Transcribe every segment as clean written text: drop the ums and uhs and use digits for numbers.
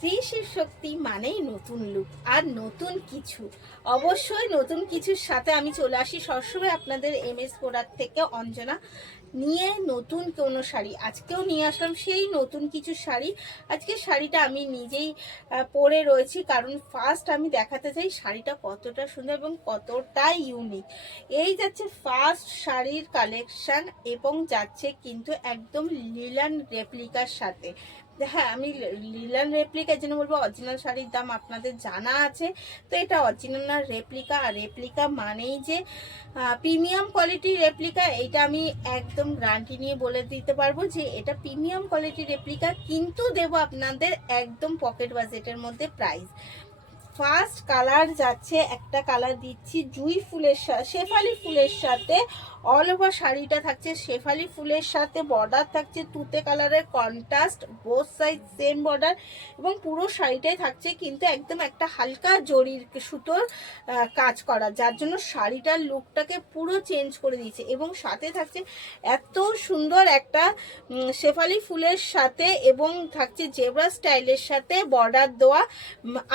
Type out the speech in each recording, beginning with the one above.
শ্রী শিব শক্তি মানেই নতুন লুক আর নতুন কিছু। অবশ্যই নতুন কিছুর সাথে আমি চলে আসি সবসময় আপনাদের এমএস প্রোডাক্ট থেকে অঞ্জনা নিয়ে নতুন কোনো শাড়ি। আজকেও নিয়ে আসলাম সেই নতুন কিছু শাড়ি। আজকে শাড়িটা আমি নিজেই পরে রয়েছি, কারণ ফার্স্ট আমি দেখাতে চাই শাড়িটা কতটা সুন্দর এবং কতটা ইউনিক। এই যাচ্ছে ফার্স্ট শাড়ির কালেকশন এবং যাচ্ছে কিন্তু একদম লিলান রেপ্লিকার সাথে। হ্যাঁ, আমি লিলান রেপ্লিকার জন্য বলবো, অরিজিনাল শাড়ির দাম আপনাদের জানা আছে। তো এটা অরিজিনাল না রেপ্লিকা, আর রেপ্লিকা মানেই যে প্রিমিয়াম কোয়ালিটির রেপ্লিকা, এইটা আমি একদম গ্যারান্টি নিয়ে বলে দিতে পারবো যে এটা প্রিমিয়াম কোয়ালিটির রেপ্লিকা। কিন্তু দেবো আপনাদের একদম পকেট বাজেটের মধ্যে প্রাইস। ফার্স্ট কালার যাচ্ছে, একটা কালার দিচ্ছি জুই ফুলের সাথে, শেফালি ফুলের সাথে। অল ওভার শাড়িটা থাকছে শেফালি ফুলের সাথে, বর্ডার থাকছে তুতে কালারের contrast, both side same border, এবং পুরো শাড়িটাই থাকছে কিন্তু একদম একটা হালকা জরির সুতোর কাজ করা, যার জন্য শাড়িটার লুকটাকে পুরো চেঞ্জ করে দিয়েছে। এবং সাথে থাকছে এত সুন্দর একটা শেফালি ফুলের সাথে, এবং থাকছে জেব্রা স্টাইলের সাথে বর্ডার দেওয়া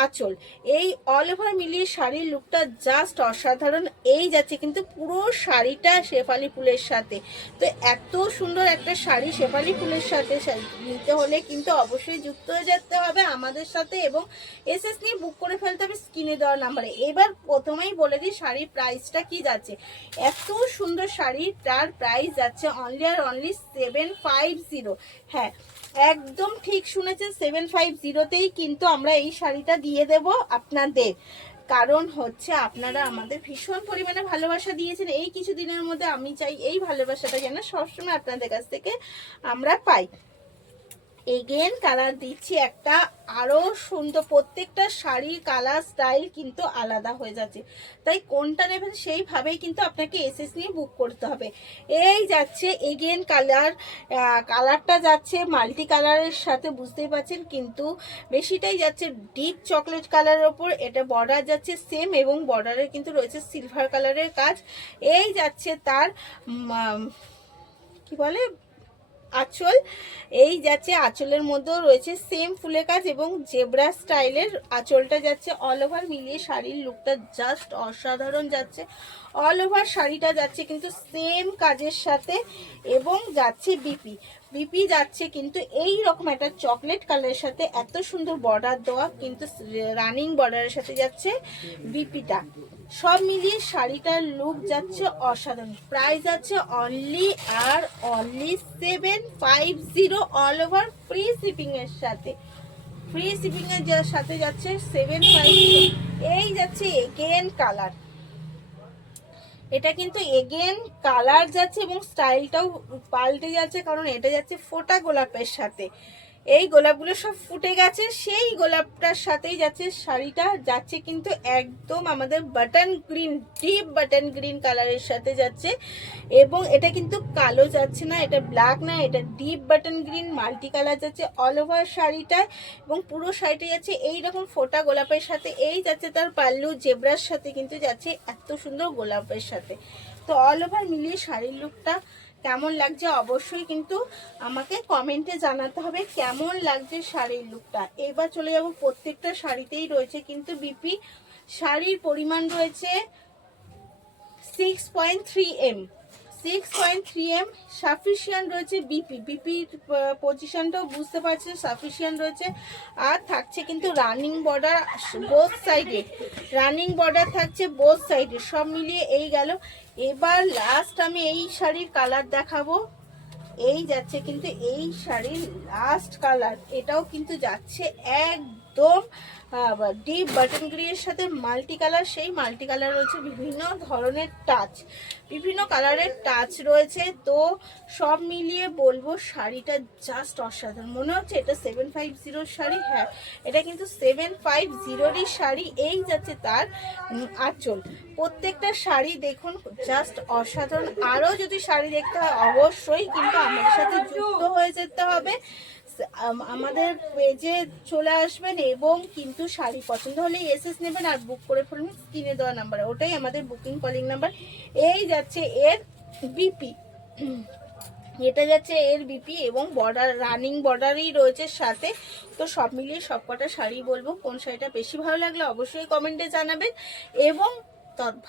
আঁচল। এই অল ওভার মিলিয়ে শাড়ির লুকটা জাস্ট অসাধারণ। এই যাচ্ছে কিন্তু পুরো শাড়িটা শেফালি ফুলের সাথে। তো এত সুন্দর একটা শাড়ি শেফালি ফুলের সাথে নিতে হলে কিন্তু অবশ্যই যুক্ত হয়ে যেতে হবে আমাদের সাথে, এবং এসএস নিয়ে বুক করে ফেলতে হবে স্ক্রিনে দেওয়া নাম্বারে। এবার প্রথমেই বলে দিই শাড়ির প্রাইসটা কি যাচ্ছে। এত সুন্দর শাড়ি, তার প্রাইস যাচ্ছে অনলি আর অনলি 750। হ্যাঁ, একদম ঠিক শুনেছেন, 750তেই কিন্তু আমরা এই শাড়িটা দিয়ে দেব আপনাদের। কারণ হচ্ছে আপনারা আমাদের ভীষণ পরিমাণে ভালোবাসা দিয়েছেন এই কিছু দিনের মধ্যে। আমি চাই এই ভালোবাসাটা যেন সবসময় আপনাদের কাছ থেকে আমরা পাই। এগেন কালার দিচ্ছি একটা, আরো সুন্দর। প্রত্যেকটা শাড়ির কালার স্টাইল কিন্তু আলাদা হয়ে যাচ্ছে, তাই কোনটা নেবেন সেইভাবেই কিন্তু আপনাকে এসএস নিয়ে বুক করতে হবে। এই যাচ্ছে এগেন কালার, কালারটা যাচ্ছে মাল্টি কালারের সাথে, বুঝতেই পারছেন, কিন্তু বেশিটাই যাচ্ছে ডিপ চকলেট কালারের ওপর। এটা বর্ডার যাচ্ছে সেম, এবং বর্ডারে কিন্তু রয়েছে সিলভার কালারের কাজ। এই যাচ্ছে তার কি বলে আঁচল। এই যাচ্ছে আঁচলের মধ্যেও রয়েছে সেম ফুলের কাজ, এবং জেব্রা স্টাইলের আঁচলটা যাচ্ছে। অল ওভার মিলিয়ে শাড়ির লুকটা জাস্ট অসাধারণ যাচ্ছে। অল ওভার শাড়িটা যাচ্ছে কিন্তু সেম কাজের সাথে, এবং যাচ্ছে বিপি বিপি যাচ্ছে কিন্তু এই রকম একটা চকলেট কালারের সাথে, এত সুন্দর বর্ডার দেওয়া কিন্তু রানিং বর্ডারের সাথে যাচ্ছে বিপিটা। সব মিলিয়ে শাড়িটার লুক যাচ্ছে অসাধারণ। প্রাইস আছে অনলি আর only 750, all over free shipping এর সাথে। ফ্রি শিপিং এর সাথে যাচ্ছে 750। এই যাচ্ছে এগেন কালার, এটা কিন্তু এগেন কালার যাচ্ছে এবং স্টাইলটাও পাল্টে যাচ্ছে, কারণ এটা যাচ্ছে ফোটা গোলাপের সাথে। এই গোলাপগুলো সব ফুটে গেছে, সেই গোলাপটার সাথেই যাচ্ছে শাড়িটা। যাচ্ছে কিন্তু একদম আমাদের button green, deep button green কালারের সাথে যাচ্ছে, এবং এটা কিন্তু কালো যাচ্ছে না, এটা ব্ল্যাক না, এটা deep button green multi colour যাচ্ছে অল ওভার শাড়িটায়। এবং পুরো শাড়িটা যাচ্ছে এইরকম ফোটা গোলাপের সাথে। এই যাচ্ছে তার পাল্লু, জেব্রার সাথে কিন্তু যাচ্ছে এত সুন্দর গোলাপের সাথে। তো অল ওভার মিলিয়ে শাড়ির লুকটা কেমন লাগছে অবশ্যই কিন্তু আমাকে কমেন্টে জানাতে হবে কেমন লাগছে শাড়ির লুকটা। এবার চলে যাব, প্রত্যেকটা শাড়িতেই রয়েছে কিন্তু বিপি। শাড়ির পরিমাণ রয়েছে 6.3 m, 6.3 m সাফিসিয়েন্ট রয়েছে। বিপির পজিশনটাও বুঝতে পারছেন, সাফিসিয়েন্ট রয়েছে। আর থাকছে কিন্তু রানিং বর্ডার বোথ সাইডে, রানিং বর্ডার থাকছে বোথ সাইডে। সব মিলিয়ে এই গেল। এবার লাস্ট আমি এই শাড়ির কালার দেখাবো। এই যাচ্ছে কিন্তু এই শাড়ির লাস্ট কালার, এটাও কিন্তু যাচ্ছে একদম ডিপ বাটন গ্রিনের সাথে মাল্টি কালার। সেই মাল্টি কালার রয়েছে বিভিন্ন ধরনের টাচ, বিভিন্ন কালারের টাচ রয়েছে। তো সব মিলিয়ে বলবো শাড়িটা জাস্ট অসাধারণ। মনে হচ্ছে এটা 750 শাড়ি, হ্যাঁ এটা কিন্তু 750রই শাড়ি। এই যাচ্ছে তার আঁচল। প্রত্যেকটা শাড়ি দেখুন জাস্ট অসাধারণ। আরও যদি শাড়ি দেখতে হয় অবশ্যই কিন্তু আমাদের সাথে যুক্ত হয়ে যেতে হবে, আমাদের পেজে চলে আসবেন, এবং কিন্তু শাড়ি পছন্দ হলে এসএস নেবেন আর বুক করে ফেলবেন স্ক্রিনে দেওয়া নাম্বারে, ওটাই আমাদের বুকিং কলিং নাম্বার। এই যাচ্ছে এর বিপি। এটা যাচ্ছে এর বিপি এবং বর্ডার, রানিং বর্ডারই রয়েছে সাথে। তো সব মিলিয়ে সব কটা শাড়ি বলবো, কোন শাড়িটা বেশি ভালো লাগলো অবশ্যই কমেন্টে জানাবেন এবং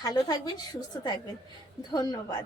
ভালো থাকবেন, সুস্থ থাকবেন। ধন্যবাদ।